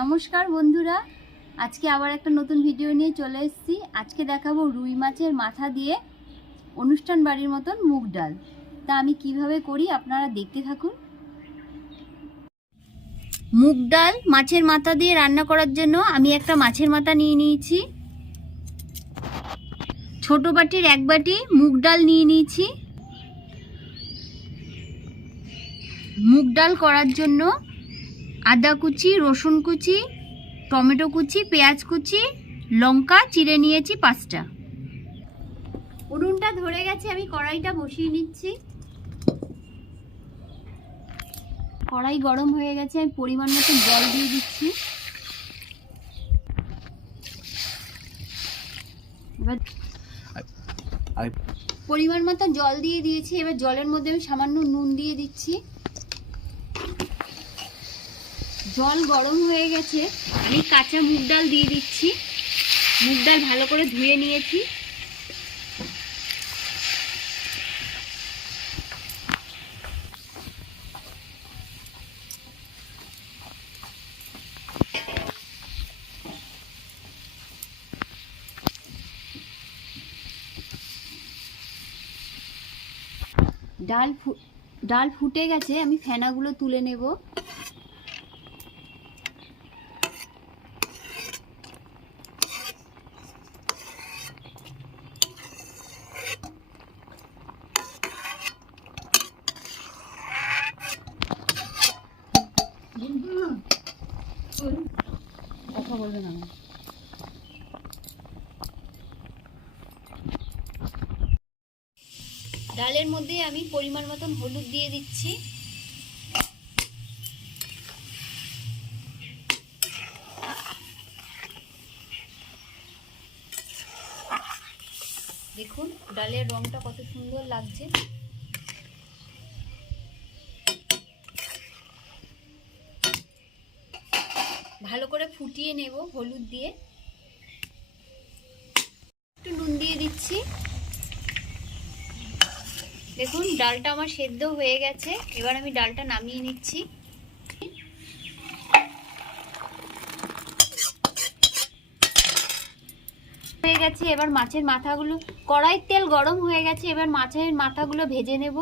নমস্কার বন্ধুরা, আজকে আবার একটা নতুন ভিডিও নিয়ে চলে এসেছি। আজকে দেখাবো রুই মাছের মাথা দিয়ে অনুষ্ঠান বাড়ির মতন মুগ ডাল। তা আমি কিভাবে করি আপনারা দেখতে থাকুন। মুগ ডাল মাছের মাথা দিয়ে রান্না করার জন্য আমি একটা মাছের মাথা নিয়ে নিয়েছি। ছোট বাটির এক বাটি মুগ ডাল নিয়ে নিয়েছি। মুগ ডাল করার জন্য আদা কুচি, রসুন কুচি, টমেটো কুচি, পেঁয়াজ কুচি, লঙ্কা চিড়ে নিয়েছি 5টা। উনুনটা ধরে গেছে, আমি কড়াইটা বসিয়ে নিচ্ছি। কড়াই গরম হয়ে গেছে, আমি পরিমাণ মতো জল দিয়ে দিচ্ছি। এবার পরিমাণ মতো জল দিয়ে দিয়েছি। এবার জলের মধ্যে আমি সামান্য নুন দিয়ে দিচ্ছি। জল গরম হয়ে গেছে, আমি কাঁচা মুগ ডাল দিয়ে দিচ্ছি। মুগ ডাল ভালো করে ধুয়ে নিয়েছি। ডাল ফুটে গেছে, আমি ফেনাগুলো তুলে নেব। কথা বলবে না। ডালের মধ্যে আমি পরিমাণ মতন হলুদ দিয়ে দিচ্ছি। দেখুন ডালের রংটা কত সুন্দর লাগছে। ভালো করে ফুটিয়ে নেব হলুদ দিয়ে। একটু নুন দিয়ে দিচ্ছি। দেখুন ডালটা আমার সেদ্ধ হয়ে গেছে। এবার আমি ডালটা নামিয়ে নিচ্ছি। হয়ে গেছে, এবার মাছের মাথাগুলো, কড়াইয়ের তেল গরম হয়ে গেছে, এবার মাছের মাথাগুলো ভেজে নেব।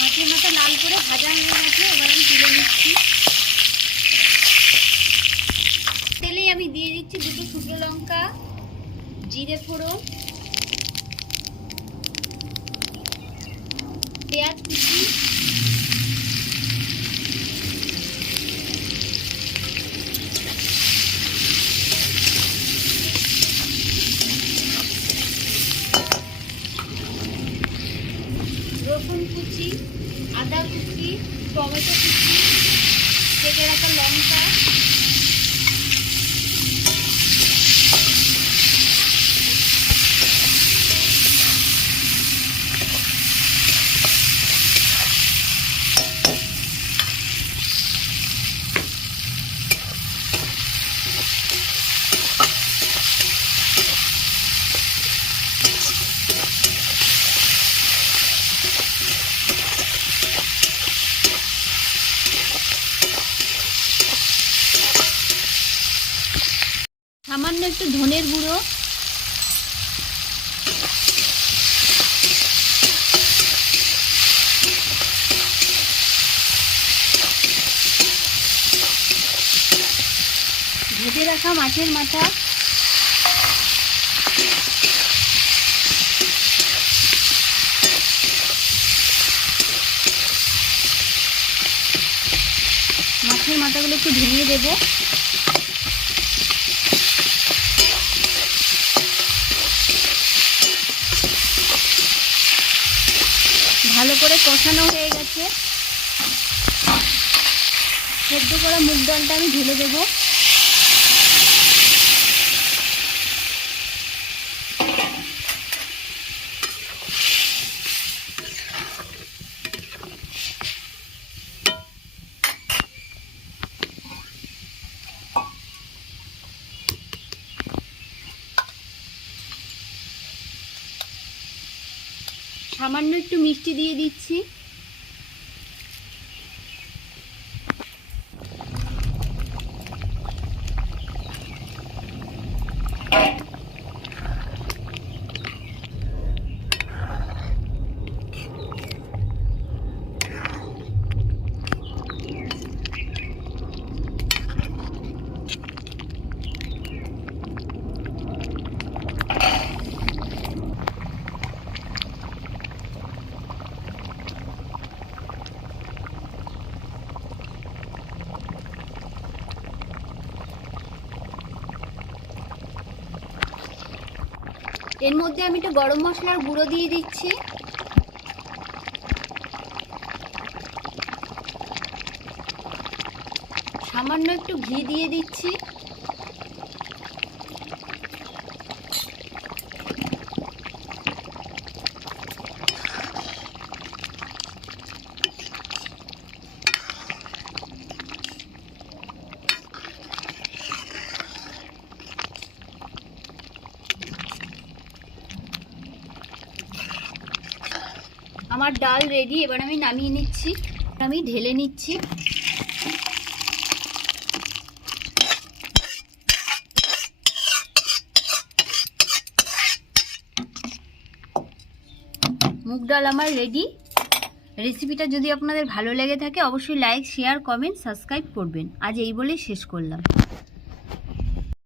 মাছের মাথা লাল করে ভাজা হয়ে গেছে, এবার আমি তুলে নিচ্ছি। তেলেই আমি দিয়ে দিচ্ছি 2টো শুকনো লঙ্কা, জিরে ফোড়ন, পেঁয়াজ কুচি, রসুন কুচি, আদা কুচি, টমেটো কুচি, কেটে রাখা লঙ্কা, সামান্য একটু ধনের গুঁড়ো, ভেজে রাখা মাছের মাথা, মাছের মাথাগুলো একটু ভেঙে দেব। ভালো করে কষানো হয়ে গেছে। সেদ্ধ করা মুগ ডালটা আমি ঢেলে দেবো। সামান্য একটু মিষ্টি দিয়ে দিচ্ছি। এর মধ্যে আমি একটু গরম মশলার গুঁড়ো দিয়ে দিচ্ছি। সামান্য একটু ঘি দিয়ে দিচ্ছি। আমার ডাল রেডি। এবার আমি নামিয়ে নিচ্ছি। আমি ঢেলে নিচ্ছি। মুগ ডাল আমার রেডি। রেসিপিটা যদি আপনাদের ভালো লেগে থাকে অবশ্যই লাইক, শেয়ার, কমেন্ট, সাবস্ক্রাইব করবেন। আজ এই বলেই শেষ করলাম।